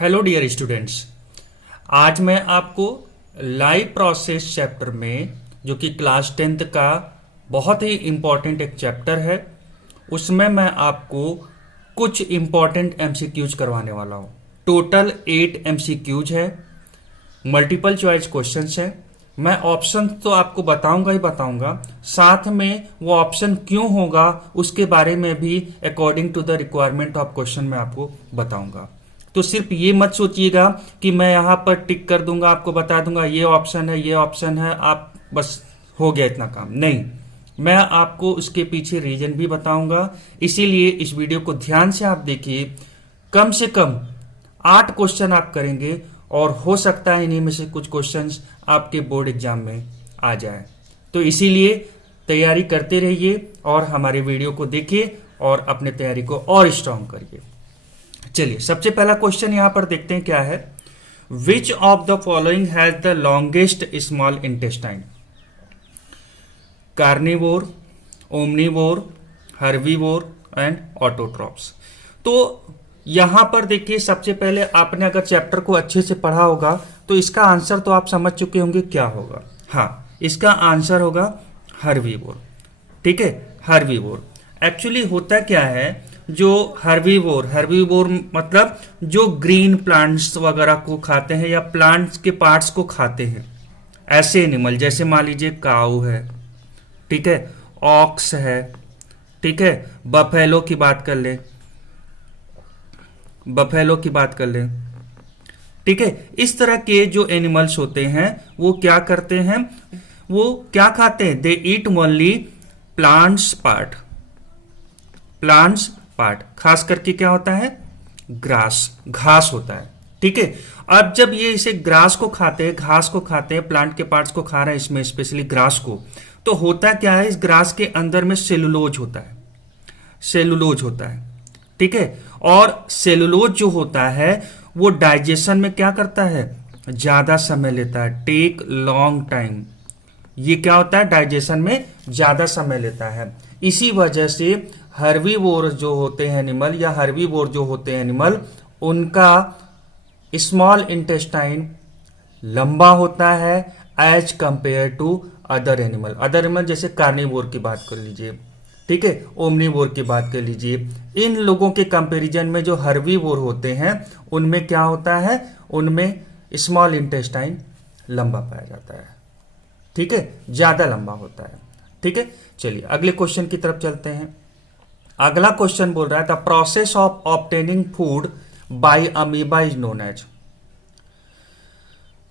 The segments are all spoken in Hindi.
Hello dear students. आज मैं आपको लाइव प्रोसेस चैप्टर में जो कि क्लास 10th का बहुत ही इम्पॉर्टेंट एक चैप्टर है, उसमें मैं आपको कुछ इम्पॉर्टेंट एमसीक्यूज करवाने वाला हूँ। टोटल 8 एमसीक्यूज है, मल्टीपल चॉइस क्वेश्चंस है। मैं ऑप्शन तो आपको बताऊंगा ही बताऊंगा, साथ में वो ऑप्शन क्यों होगा उसके बारे में भी according to the requirement of question मैं आपको बताऊंगा। तो सिर्फ ये मत सोचिएगा कि मैं यहाँ पर टिक कर दूंगा, आपको बता दूंगा ये ऑप्शन है ये ऑप्शन है, आप बस हो गया इतना काम। नहीं, मैं आपको उसके पीछे रीजन भी बताऊंगा। इसीलिए इस वीडियो को ध्यान से आप देखिए। कम से कम 8 क्वेश्चन आप करेंगे और हो सकता है इन्हीं में से कुछ क्वेश्चंस आपके बोर्ड एग्जाम में आ जाए। तो इसीलिए तैयारी करते रहिए और हमारे वीडियो को देखिए और अपने तैयारी को और स्ट्रांग करिए। चलिए, सबसे पहला क्वेश्चन यहां पर देखते हैं क्या है। Which of the following has the longest small intestine? Carnivore, omnivore, herbivore and autotrophs. तो यहां पर देखिए, सबसे पहले आपने अगर चैप्टर को अच्छे से पढ़ा होगा तो इसका आंसर तो आप समझ चुके होंगे क्या होगा। हाँ, इसका आंसर होगा हर्बीवोर। ठीक है, हर्बीवोर। एक्चुअली होता क्या है, जो हर्बीवोर मतलब जो ग्रीन प्लांट्स वगैरह को खाते हैं या प्लांट्स के पार्ट्स को खाते हैं, ऐसे एनिमल जैसे मान लीजिए काऊ है, ठीक है, ऑक्स है, ठीक है, बफेलो की बात कर ले, ठीक है। इस तरह के जो एनिमल्स होते हैं वो क्या करते हैं, वो क्या खाते हैं? दे ईट ओनली प्लांट्स पार्ट। खास करके क्या होता है? घास होता है। ठीक है। अब जब ये इसे घास को खाते हैं, प्लांट के पार्ट्स को खा रहे हैं, इसमें स्पेशली ग्रास को, तो होता क्या है, इस ग्रास के अंदर में सेलुलोज होता है। ठीक है। और सेलुलोज जो होता है वो डाइजेशन में क्या करता है? ज्यादा समय लेता है, टेक लॉन्ग टाइम। ये क्या होता है? डाइजेशन में ज्यादा समय लेता है। इसी वजह से हर्बीवोर जो होते हैं एनिमल, उनका स्मॉल इंटेस्टाइन लंबा होता है as compare to other animal जैसे कार्निवोर की बात कर लीजिए, ठीक है, ओमनिवोर की बात कर लीजिए। इन लोगों के कंपैरिजन में जो हर्बीवोर होते हैं उनमें क्या होता है? उनमें स्मॉल इंटेस्टाइन लंबा पाया जाता है। ठीक है, ज्यादा लंबा होता है। ठीक है, चलिए अगले क्वेश्चन की तरफ चलते हैं। अगला क्वेश्चन बोल रहा है the process of obtaining food by amoeba is known as.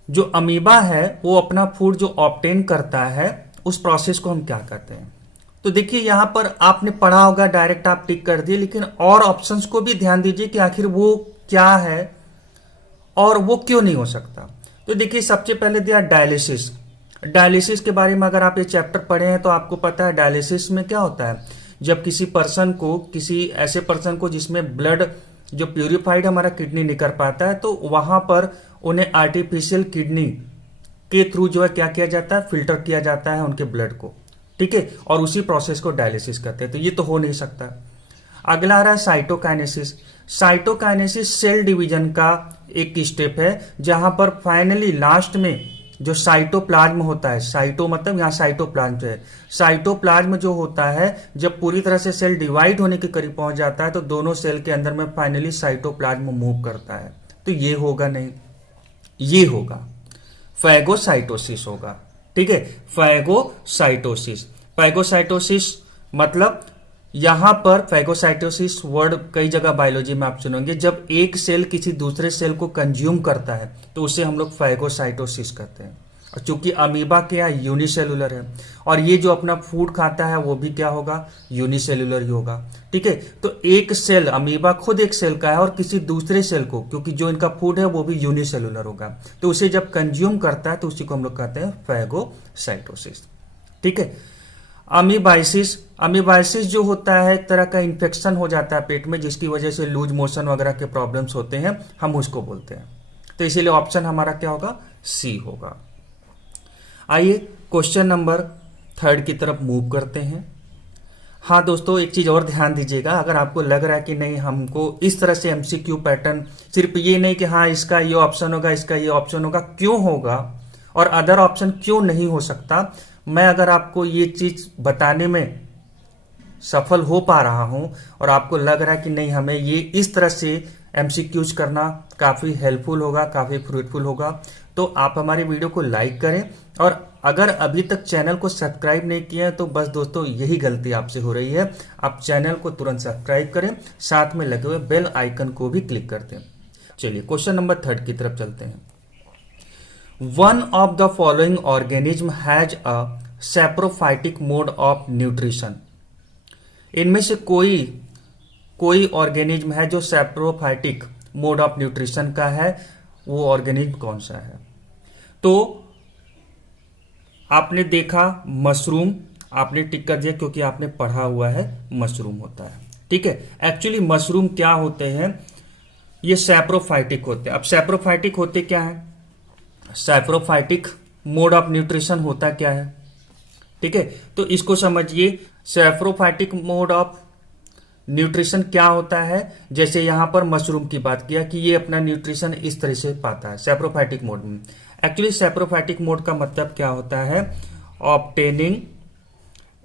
जो अमीबा है वो अपना फूड जो ऑब्टेन करता है उस प्रोसेस को हम क्या कहते हैं? तो देखिए, यहां पर आपने पढ़ा होगा, डायरेक्ट आप टिक कर दिए, लेकिन और ऑप्शंस को भी ध्यान दीजिए कि आखिर वो क्या है और वो क्यों नहीं हो सकता। तो देखिए, सबसे पहले दिया डायलिसिस के बारे में अगर आप ये चैप्टर पढ़े हैं तो आपको पता है डायलिसिस में क्या होता है। जब किसी ऐसे पर्सन को जिसमें ब्लड जो प्यूरिफाइड हमारा किडनी नहीं कर पाता है, तो वहां पर उन्हें आर्टिफिशियल किडनी के थ्रू जो है क्या किया जाता है? फिल्टर किया जाता है उनके ब्लड को। ठीक है, और उसी प्रोसेस को डायलिसिस कहते हैं। तो ये तो हो नहीं सकता। अगला आ रहा है साइटोकाइनेसिस सेल डिवीजन का एक स्टेप है, जहां पर फाइनली लास्ट में जो साइटोप्लाज्म होता है, साइटो मतलब यहाँ साइटोप्लाज्म है, साइटोप्लाज्म जो होता है जब पूरी तरह से सेल डिवाइड होने के करीब पहुंच जाता है तो दोनों सेल के अंदर में फाइनली साइटोप्लाज्म मूव करता है। तो ये होगा नहीं, ये होगा फैगोसाइटोसिस होगा। ठीक है, फैगोसाइटोसिस मतलब यहां पर फैगोसाइटोसिस वर्ड कई जगह बायोलॉजी में आप सुनेंगे। जब एक सेल किसी दूसरे सेल को कंज्यूम करता है तो उसे हम लोग फैगोसाइटोसिस कहते हैं। और चूंकि अमीबा क्या यूनिसेलुलर है और ये जो अपना फूड खाता है वो भी क्या होगा? यूनिसेलुलर ही होगा। ठीक है, तो एक सेल, अमीबा खुद एक सेल का है और किसी दूसरे सेल को, क्योंकि जो इनका फूड है वो भी यूनिसेलुलर होगा, तो उसे जब कंज्यूम करता है तो उसी को हम लोग कहते हैं फैगोसाइटोसिस। ठीक है। अमीबाइसिस जो होता है एक तरह का इन्फेक्शन हो जाता है पेट में, जिसकी वजह से लूज मोशन वगैरह के प्रॉब्लम्स होते हैं, हम उसको बोलते हैं। तो इसीलिए ऑप्शन हमारा क्या होगा? सी होगा। आइए क्वेश्चन नंबर 3 की तरफ मूव करते हैं। हाँ दोस्तों, एक चीज़ और ध्यान दीजिएगा, अगर आपको लग रहा है कि नहीं हमको इस तरह से एमसीक्यू पैटर्न, सिर्फ ये नहीं कि हाँ इसका ये ऑप्शन होगा, इसका ये ऑप्शन होगा, क्यों होगा और अदर ऑप्शन क्यों नहीं हो सकता, मैं अगर आपको ये चीज़ बताने में सफल हो पा रहा हूं और आपको लग रहा है कि नहीं हमें ये इस तरह से एमसीक्यूज करना काफ़ी हेल्पफुल होगा, काफ़ी फ्रूटफुल होगा, तो आप हमारी वीडियो को लाइक करें। और अगर अभी तक चैनल को सब्सक्राइब नहीं किया है तो बस दोस्तों यही गलती आपसे हो रही है, आप चैनल को तुरंत सब्सक्राइब करें, साथ में लगे हुए बेल आइकन को भी क्लिक कर दें। चलिए क्वेश्चन नंबर 3 की तरफ चलते हैं। One of the following organism has a saprophytic mode of nutrition. इनमें से कोई ऑर्गेनिज्म है जो सैप्रोफाइटिक मोड ऑफ न्यूट्रिशन का है, वो ऑर्गेनिज्म कौन सा है? तो आपने देखा मशरूम, आपने टिक कर दिया क्योंकि आपने पढ़ा हुआ है मशरूम होता है, ठीक है। एक्चुअली मशरूम क्या होते हैं, ये सैप्रोफाइटिक होते हैं। अब सैप्रोफाइटिक होते क्या है, सैप्रोफाइटिक मोड ऑफ न्यूट्रिशन होता क्या है, ठीक है। तो इसको समझिए, सैप्रोफाइटिक मोड ऑफ न्यूट्रिशन क्या होता है। जैसे यहां पर मशरूम की बात किया कि ये अपना न्यूट्रिशन इस तरह से पाता है सैप्रोफाइटिक मोड में। एक्चुअली सैप्रोफाइटिक मोड का मतलब क्या होता है, ऑब्टेनिंग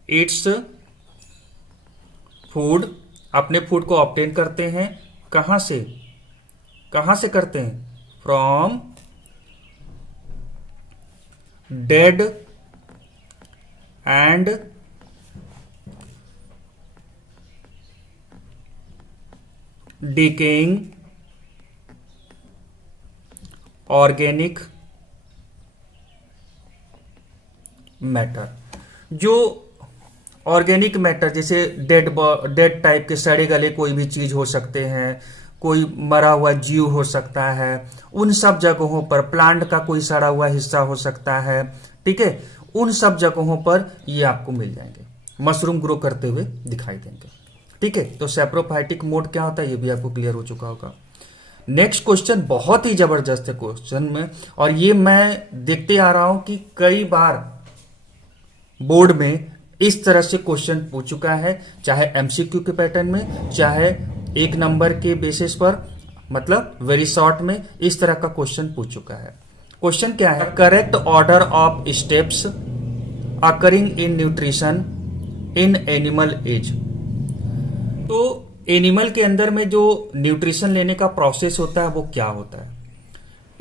इट्स फूड, अपने फूड को ऑब्टेन करते हैं, कहां से करते हैं, from dead and decaying organic matter. जो ऑर्गेनिक मैटर जैसे डेड टाइप के सड़े गले कोई भी चीज हो सकते हैं, कोई मरा हुआ जीव हो सकता है, उन सब जगहों पर प्लांट का कोई सड़ा हुआ हिस्सा हो सकता है, ठीक है, उन सब जगहों पर ये आपको मिल जाएंगे, मशरूम ग्रो करते हुए दिखाई देंगे, ठीक है। तो सैप्रोफाइटिक मोड क्या होता है ये भी आपको क्लियर हो चुका होगा। नेक्स्ट क्वेश्चन बहुत ही जबरदस्त है क्वेश्चन में, और ये मैं देखते आ रहा हूं कि कई बार बोर्ड में इस तरह से क्वेश्चन पूछ चुका है, चाहे एमसीक्यू के पैटर्न में, चाहे एक नंबर के बेसिस पर, मतलब वेरी शॉर्ट में इस तरह का क्वेश्चन पूछ चुका है। क्वेश्चन क्या है, correct order of steps occurring in nutrition in animal as. तो एनिमल के अंदर में जो न्यूट्रिशन लेने का प्रोसेस होता है वो क्या होता है,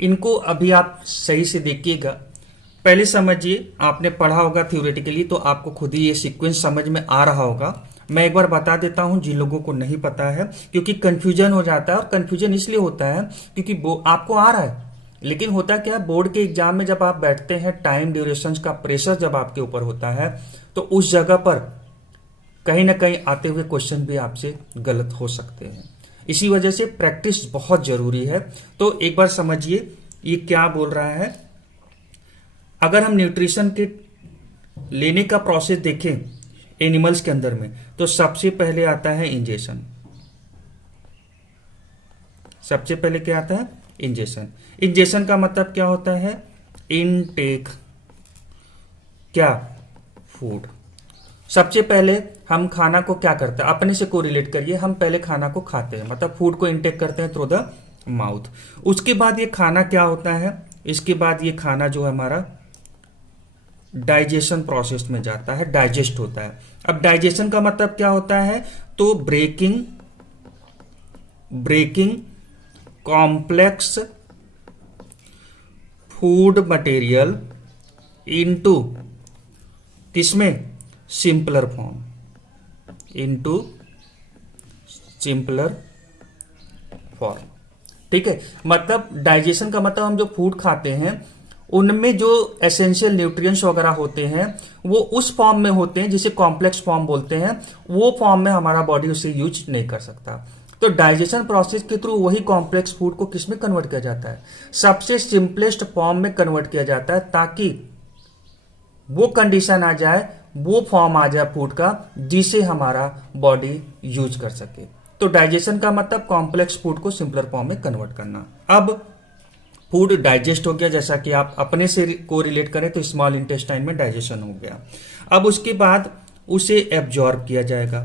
इनको अभी आप सही से देखिएगा। पहले समझिए, आपने पढ़ा होगा थ्योरेटिकली तो आपको खुद ही ये सीक्वेंस समझ में आ रहा होगा। मैं एक बार बता देता हूं जिन लोगों को नहीं पता है, क्योंकि कंफ्यूजन हो जाता है, और कंफ्यूजन इसलिए होता है क्योंकि आपको आ रहा है, लेकिन होता क्या है, बोर्ड के एग्जाम में जब आप बैठते हैं, टाइम ड्यूरेशन का प्रेशर जब आपके ऊपर होता है, तो उस जगह पर कहीं ना कहीं आते हुए क्वेश्चन भी आपसे गलत हो सकते हैं। इसी वजह से प्रैक्टिस बहुत जरूरी है। तो एक बार समझिए ये क्या बोल रहा है। अगर हम न्यूट्रिशन के लेने का प्रोसेस देखें एनिमल्स के अंदर में, तो सबसे पहले आता है इंजेक्शन। सबसे पहले क्या आता है, इंजेक्शन। इंजेक्शन का मतलब क्या होता है, इनटेक, क्या, फूड। सबसे पहले हम खाना को क्या करते हैं, अपने से कोरिलेट करिए, हम पहले खाना को खाते हैं, मतलब फूड को इनटेक करते हैं थ्रू द माउथ। उसके बाद ये खाना क्या होता है, इसके बाद ये खाना जो है हमारा डाइजेशन प्रोसेस में जाता है, डाइजेस्ट होता है। अब डाइजेशन का मतलब क्या होता है, तो breaking complex food material into, किसमें, simpler form, into simpler form, ठीक है। मतलब डाइजेशन का मतलब हम जो फूड खाते हैं उनमें जो एसेंशियल न्यूट्रिएंट्स वगैरह होते हैं वो उस फॉर्म में होते हैं जिसे कॉम्प्लेक्स फॉर्म बोलते हैं, वो फॉर्म में हमारा बॉडी उसे यूज नहीं कर सकता। तो डाइजेशन प्रोसेस के थ्रू वही कॉम्प्लेक्स फूड को किसमें कन्वर्ट किया जाता है, सबसे सिंपलेस्ट फॉर्म में कन्वर्ट किया जाता है, ताकि वो कंडीशन आ जाए, वो फॉर्म आ जाए फूड का जिसे हमारा बॉडी यूज कर सके। तो डाइजेशन का मतलब कॉम्प्लेक्स फूड को सिंपलर फॉर्म में कन्वर्ट करना। अब फूड डाइजेस्ट हो गया, जैसा कि आप अपने से को रिलेट करें तो स्मॉल इंटेस्टाइन में डाइजेशन हो गया। अब उसके बाद उसे एब्जॉर्ब किया जाएगा।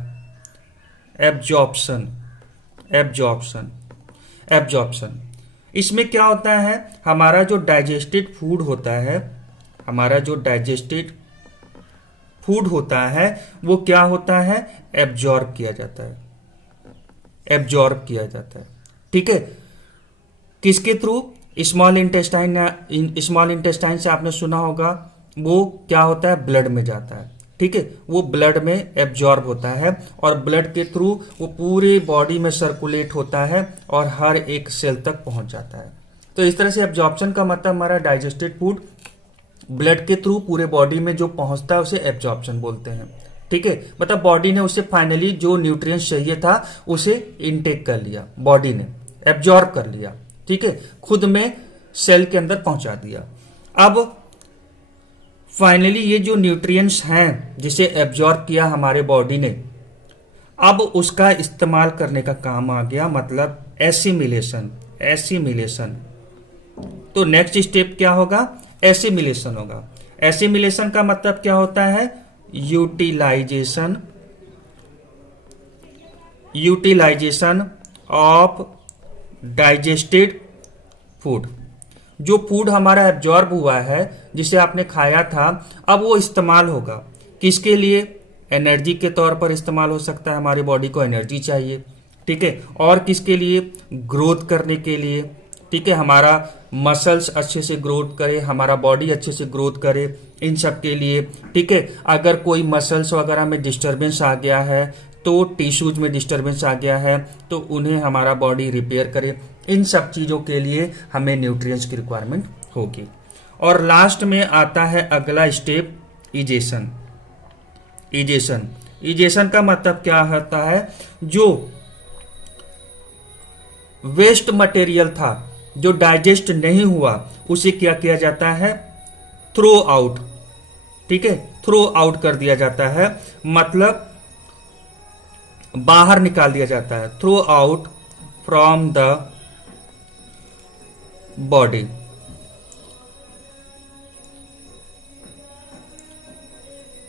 Absorption, absorption, absorption. इसमें क्या होता है, हमारा जो डाइजेस्टेड फूड होता है, हमारा जो डाइजेस्टेड फूड होता है वो क्या होता है, एब्जॉर्ब किया जाता है, एब्जॉर्ब किया जाता है। ठीक है, किसके through, small intestine, small intestine से आपने सुना होगा, वो क्या होता है, ब्लड में जाता है। ठीक है, वो ब्लड में एब्जॉर्ब होता है और ब्लड के थ्रू वो पूरे बॉडी में सर्कुलेट होता है और हर एक सेल तक पहुंच जाता है। तो इस तरह से एब्जॉर्प्शन का मतलब हमारा डाइजेस्टेड फूड ब्लड के थ्रू पूरे बॉडी में जो पहुंचता है उसे एब्जॉर्प्शन बोलते हैं। ठीक है, मतलब बॉडी ने उसे फाइनली जो न्यूट्रिएंट्स चाहिए था उसे इनटेक कर लिया, बॉडी ने एब्जॉर्ब कर लिया। ठीक है, खुद में सेल के अंदर पहुंचा दिया। अब फाइनली ये जो न्यूट्रिएंट्स हैं जिसे एब्जॉर्ब किया हमारे बॉडी ने, अब उसका इस्तेमाल करने का काम आ गया, मतलब एसिमिलेशन, एसिमिलेशन। तो नेक्स्ट स्टेप क्या होगा, एसिमिलेशन होगा। एसिमिलेशन का मतलब क्या होता है, utilisation, utilisation of digested food. जो फूड हमारा एब्जॉर्ब हुआ है, जिसे आपने खाया था, अब वो इस्तेमाल होगा किसके लिए, एनर्जी के तौर पर इस्तेमाल हो सकता है, हमारी बॉडी को एनर्जी चाहिए। ठीक है, और किसके लिए, ग्रोथ करने के लिए। ठीक है, हमारा मसल्स अच्छे से ग्रोथ करे, हमारा बॉडी अच्छे से ग्रोथ करे, इन सब के लिए। ठीक है, अगर कोई मसल्स वगैरह में डिस्टर्बेंस आ गया है, तो टिश्यूज में डिस्टर्बेंस आ गया है, तो उन्हें हमारा बॉडी रिपेयर करे। इन सब चीज़ों के लिए हमें न्यूट्रिएंट्स की रिक्वायरमेंट होगी। और लास्ट में आता है अगला स्टेप, इजेशन। इजेशन, इजेशन का मतलब क्या होता है, जो वेस्ट मटेरियल था जो डाइजेस्ट नहीं हुआ उसे क्या किया जाता है, थ्रो आउट। ठीक है, थ्रो आउट कर दिया जाता है, मतलब बाहर निकाल दिया जाता है, throw out from the body.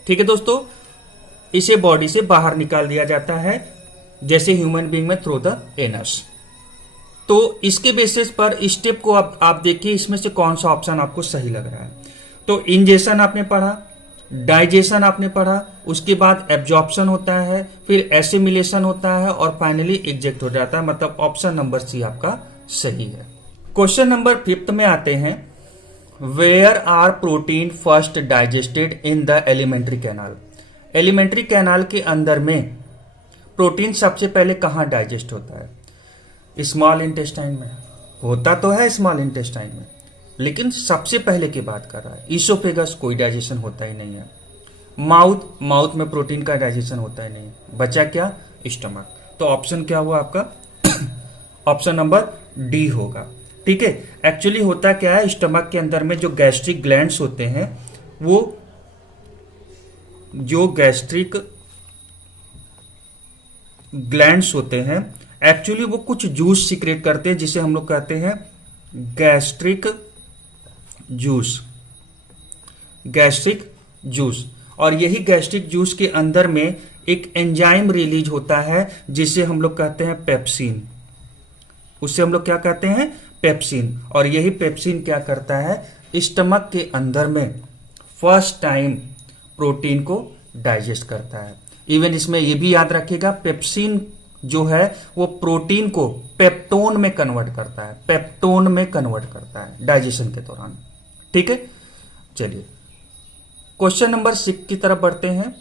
ठीक है दोस्तों, इसे बॉडी से बाहर निकाल दिया जाता है, जैसे ह्यूमन बीइंग में थ्रू द एनस। तो इसके बेसिस पर स्टेप को आप देखिए, इसमें से कौन सा ऑप्शन आपको सही लग रहा है। तो इंजेशन आपने पढ़ा, डाइजेशन आपने पढ़ा, उसके बाद एब्जॉर्प्शन होता है, फिर एसिमिलेशन होता है और फाइनली एग्जेक्ट हो जाता है, मतलब ऑप्शन नंबर सी आपका सही है। क्वेश्चन नंबर 5 में आते हैं, where are protein first digested in the alimentary canal. Alimentary canal के अंदर में प्रोटीन सबसे पहले कहाँ डाइजेस्ट होता है, स्मॉल इंटेस्टाइन में होता तो है, स्मॉल इंटेस्टाइन में, लेकिन सबसे पहले की बात कर रहा है। ईसोफेगस कोई डाइजेशन होता ही नहीं है। माउथ, माउथ में प्रोटीन का डाइजेशन होता ही नहीं है। बचा क्या, स्टमक। तो ऑप्शन क्या हुआ आपका, ऑप्शन नंबर डी होगा। ठीक है, एक्चुअली होता क्या है, स्टमक के अंदर में जो गैस्ट्रिक ग्लैंड्स होते हैं, वो जो गैस्ट्रिक ग्लैंड्स होते हैं, एक्चुअली वो कुछ जूस सीक्रेट करते हैं जिसे हम लोग कहते हैं गैस्ट्रिक जूस, गैस्ट्रिक जूस। और यही गैस्ट्रिक जूस के अंदर में एक एंजाइम रिलीज होता है जिसे हम लोग कहते हैं पेप्सिन। उससे हम लोग क्या कहते हैं, पेप्सिन। और यही पेप्सिन क्या करता है, स्टमक के अंदर में फर्स्ट टाइम प्रोटीन को डाइजेस्ट करता है। इवन इसमें यह भी याद रखिएगा, पेप्सिन जो है वो प्रोटीन को पेप्टोन में कन्वर्ट करता है, पेप्टोन में कन्वर्ट करता है डाइजेशन के दौरान। ठीक है, चलिए क्वेश्चन नंबर 6 की तरफ बढ़ते हैं।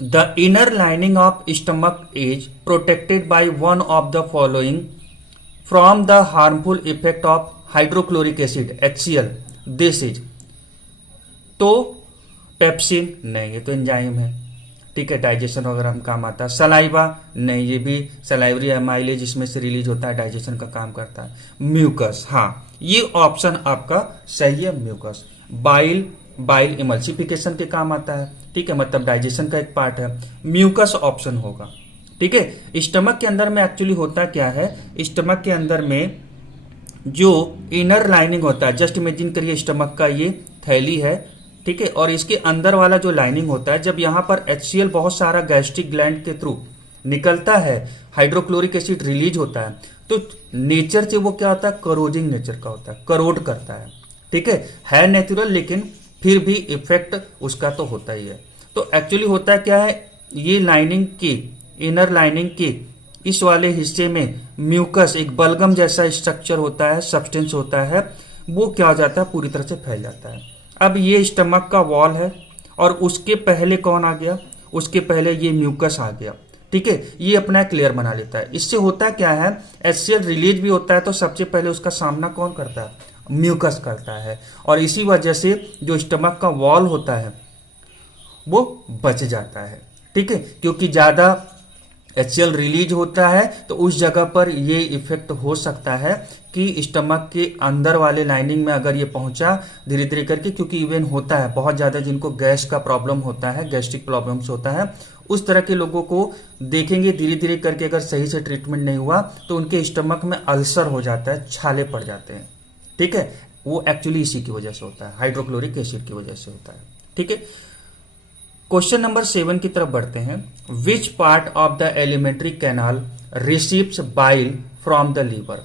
The inner lining of stomach is protected by one of the following from the harmful effect of hydrochloric acid HCl, this is. तो पेप्सिन नहीं, ये तो एंजाइम है। ठीक है, डाइजेशन वगैरह में काम आता है। सलाइवा नहीं, ये भी सलाइवरी एमाइलेज जिसमें से रिलीज होता है, डाइजेशन का काम करता है। म्यूकस, हाँ ये ऑप्शन आपका सही है, म्यूकस। बाइल, बाइल इमल्सिफिकेशन के काम आता है। ठीक है, मतलब डाइजेशन का एक पार्ट है। म्यूकस ऑप्शन होगा। ठीक है, स्टमक के अंदर में एक्चुअली होता क्या है, स्टमक के अंदर में जो इनर लाइनिंग होता है, जस्ट इमेजिन करिए स्टमक का ये थैली है, ठीक है। और इसके अंदर वाला जो लाइनिंग होता है, जब यहाँ पर HCl बहुत सारा गैस्ट्रिक ग्लैंड के थ्रू निकलता है, हाइड्रोक्लोरिक एसिड रिलीज होता है, तो नेचर से वो क्या होता है, करोजिंग नेचर का होता है, करोड करता है। ठीक है नेचुरल, लेकिन फिर भी इफेक्ट उसका तो होता ही है। तो एक्चुअली होता है क्या है, ये लाइनिंग की, इनर लाइनिंग की इस वाले हिस्से में म्यूकस, एक बलगम जैसा स्ट्रक्चर होता है, सब्सटेंस होता है, वो क्या हो जाता है, पूरी तरह से फैल जाता है। अब ये स्टमक का वॉल है, और उसके पहले कौन आ गया, उसके पहले ये म्यूकस आ गया। ठीक है, ये अपना क्लियर बना लेता है। इससे होता क्या है, HCl रिलीज भी होता है तो सबसे पहले उसका सामना कौन करता है, म्यूकस करता है, और इसी वजह से जो स्टमक का वॉल होता है वो बच जाता है। ठीक है, क्योंकि ज़्यादा HCl रिलीज होता है तो उस जगह पर ये इफेक्ट हो सकता है कि स्टमक के अंदर वाले लाइनिंग में अगर ये पहुंचा धीरे धीरे करके, क्योंकि इवन होता है बहुत ज़्यादा जिनको गैस का प्रॉब्लम होता है, गैस्ट्रिक प्रॉब्लम्स होता है, उस तरह के लोगों को देखेंगे धीरे धीरे करके अगर सही से ट्रीटमेंट नहीं हुआ तो उनके स्टमक में अल्सर हो जाता है, छाले पड़ जाते हैं। ठीक है, वो एक्चुअली इसी की वजह से होता है, हाइड्रोक्लोरिक एसिड की वजह से होता है। ठीक है, क्वेश्चन नंबर 7 की तरफ बढ़ते हैं। Which part of the alimentary canal receives bile from the liver.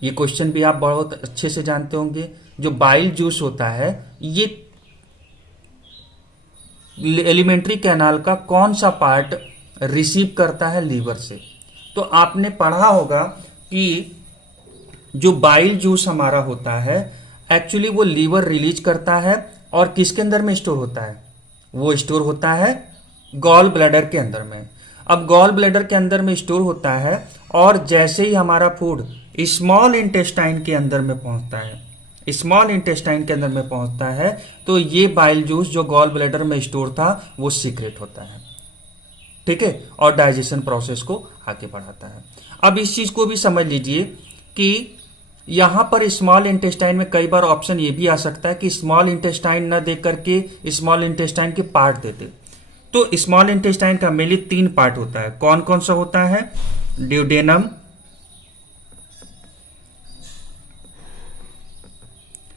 ये क्वेश्चन भी आप बहुत अच्छे से जानते होंगे। जो बाइल जूस होता है ये एलिमेंट्री कैनाल का कौन सा पार्ट रिसीव करता है लीवर से। तो आपने पढ़ा होगा कि जो बाइल जूस हमारा होता है एक्चुअली वो लीवर रिलीज करता है, और किसके अंदर में स्टोर होता है, वो स्टोर होता है गॉल ब्लैडर के अंदर में। अब गॉल ब्लैडर के अंदर में स्टोर होता है, और जैसे ही हमारा फूड स्मॉल इंटेस्टाइन के अंदर में पहुंचता है, स्मॉल इंटेस्टाइन के अंदर में पहुंचता है, तो ये बाइल जूस जो गॉल ब्लैडर में स्टोर था वो सीक्रेट होता है। ठीक है, और डाइजेशन प्रोसेस को आगे बढ़ाता है। अब इस चीज को भी समझ लीजिए कि यहां पर स्मॉल इंटेस्टाइन में कई बार ऑप्शन ये भी आ सकता है कि स्मॉल इंटेस्टाइन न दे करके स्मॉल इंटेस्टाइन के पार्ट देते। तो स्मॉल इंटेस्टाइन का मेनली 3 पार्ट होता है। कौन कौन सा होता है, ड्यूडेनम,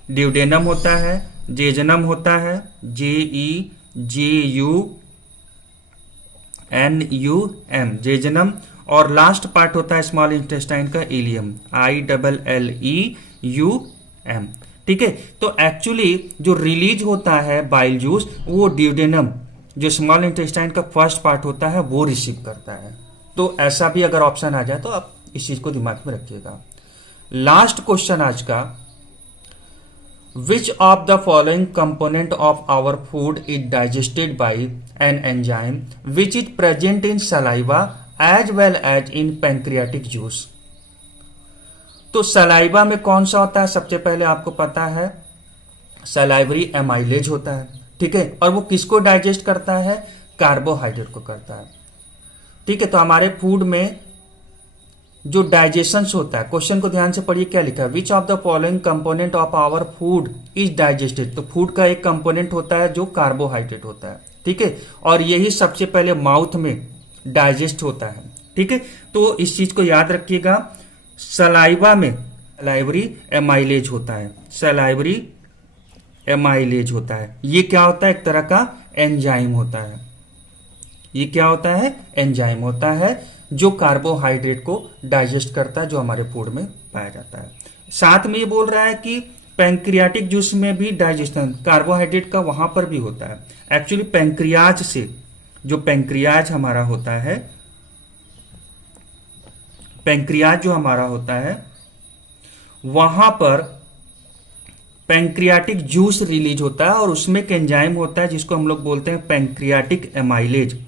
ड्यूडेनम होता है, जेजनम होता है, JEJUNUM, जेजनम, और लास्ट पार्ट होता है स्मॉल इंटेस्टाइन का इलियम, ILLEUM। ठीक है, तो एक्चुअली जो रिलीज होता है बाइल जूस वो ड्यूडेनम, जो स्मॉल इंटेस्टाइन का फर्स्ट पार्ट होता है, वो रिसीव करता है। तो ऐसा भी अगर ऑप्शन आ जाए तो आप इस चीज को दिमाग में रखिएगा। लास्ट क्वेश्चन आज का, Which of the following component of our food is digested by an enzyme which is present in saliva as well as in pancreatic juice? तो सलाइवा में कौन सा होता है, सबसे पहले आपको पता है सलाइवरी एमाइलेज होता है। ठीक है, और वो किसको डाइजेस्ट करता है, कार्बोहाइड्रेट को करता है। ठीक है, तो हमारे फूड में जो डाइजेशन होता है, क्वेश्चन को ध्यान से पढ़िए क्या लिखा है, which of the following component of our food is digested. तो फूड का एक कंपोनेंट होता है जो कार्बोहाइड्रेट होता है। ठीक है, और यही सबसे पहले माउथ में डाइजेस्ट होता है। ठीक है, तो इस चीज को याद रखिएगा, सलाइवा में सलाइवरी एमाइलेज होता है, सलाइवरी एमाइलेज होता है। ये क्या होता है, एक तरह का एंजाइम होता है। ये क्या होता है, एंजाइम होता है जो कार्बोहाइड्रेट को डाइजेस्ट करता है, जो हमारे फूड में पाया जाता है। साथ में ये बोल रहा है कि पैंक्रियाटिक जूस में भी डाइजेशन कार्बोहाइड्रेट का वहां पर भी होता है। एक्चुअली पैंक्रियाज से, जो पैंक्रियाज हमारा होता है, पैंक्रियाज जो हमारा होता है वहां पर पैंक्रियाटिक जूस रिलीज होता है, और उसमें एक एंजाइम होता है जिसको हम लोग बोलते हैं पैंक्रियाटिक एमाइलेज।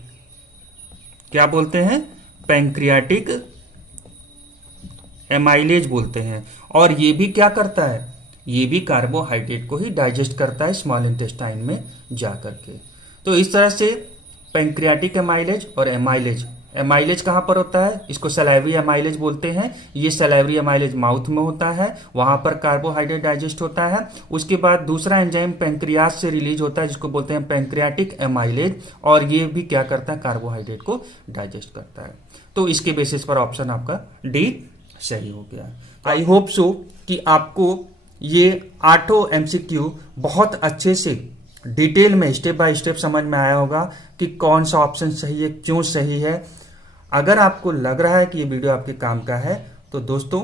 क्या बोलते हैं, पैंक्रियाटिक एमाइलेज बोलते हैं। और ये भी क्या करता है, ये भी कार्बोहाइड्रेट को ही डाइजेस्ट करता है स्मॉल इंटेस्टाइन में जाकर के। तो इस तरह से पैंक्रियाटिक एमाइलेज और एमाइलेज, एमाइलेज कहां पर होता है, इसको सलाइवरी एमाइलेज बोलते हैं। ये सलाइवरी एमाइलेज माउथ में होता है, वहां पर कार्बोहाइड्रेट डाइजेस्ट होता है। उसके बाद दूसरा एंजाइम पैंक्रियाज से रिलीज होता है जिसको बोलते हैं पैंक्रियाटिक एमाइलेज, और ये भी क्या करता है, कार्बोहाइड्रेट को डाइजेस्ट करता है। तो इसके बेसिस पर ऑप्शन आपका डी सही हो गया। आई होप सो कि आपको ये 8 एमसीक्यू बहुत अच्छे से डिटेल में स्टेप बाय स्टेप समझ में आया होगा कि कौन सा ऑप्शन सही है, क्यों सही है। अगर आपको लग रहा है कि ये वीडियो आपके काम का है तो दोस्तों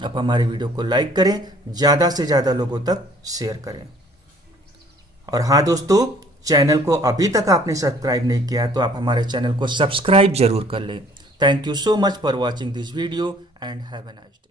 आप हमारे वीडियो को लाइक करें, ज़्यादा से ज़्यादा लोगों तक शेयर करें। और हाँ दोस्तों, चैनल को अभी तक आपने सब्सक्राइब नहीं किया है तो आप हमारे चैनल को सब्सक्राइब जरूर कर लें। Thank you so much for watching this video and have a nice day.